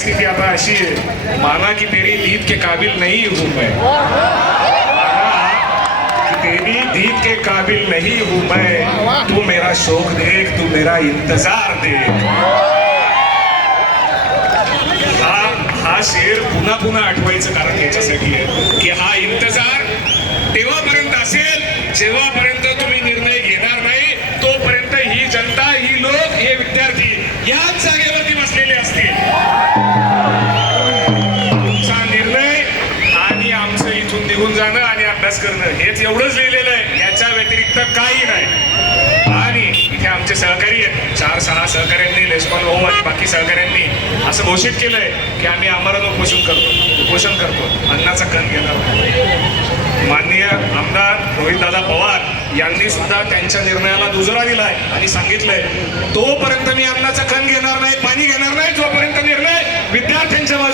परिस्थिती आता अशी आहे, माना की तेरी दीद के काबिल नहीं हूं मैं, माना कि तेरी दीद के काबिल नहीं हूं मैं, तू मेरा शौक देख, तू मेरा इंतजार देख. हा शेर पुन्हा पुन्हा आठवायचं कारण याच्यासाठी आहे की हा इंतजार तेव्हापर्यंत असेल जेव्हापर्यंत तुम्ही निर्णय घेणार नाही, तोपर्यंत ही जनता, ही लोक, हे विद्यार्थी याच जागेवरती बसलेले असतील. तुमचा निर्णय आणि आमचं इथून निघून जाणं आणि अभ्यास करणं हेच एवढंच लिहिलेलं आहे, याच्या व्यतिरिक्त काही नाही. आणि इथे आमचे सहकारी आहेत, 4-6 सहकाऱ्यांनी, लेस्कॉन भाऊ आणि बाकी सहकाऱ्यांनी असं घोषित केलंय की आम्ही आमरण उपोषण करतो, अन्नाचा कण घेणार नाही. माननीय आमदार रोहितदादा पवार यांनी सुद्धा त्यांच्या निर्णयाला दुजोरा दिलाय आणि सांगितलंय तोपर्यंत मी अन्नाचा कण घेणार नाही, पाणी घेणार नाही, जोपर्यंत निर्णय विद्यार्थ्यांच्या बाजूने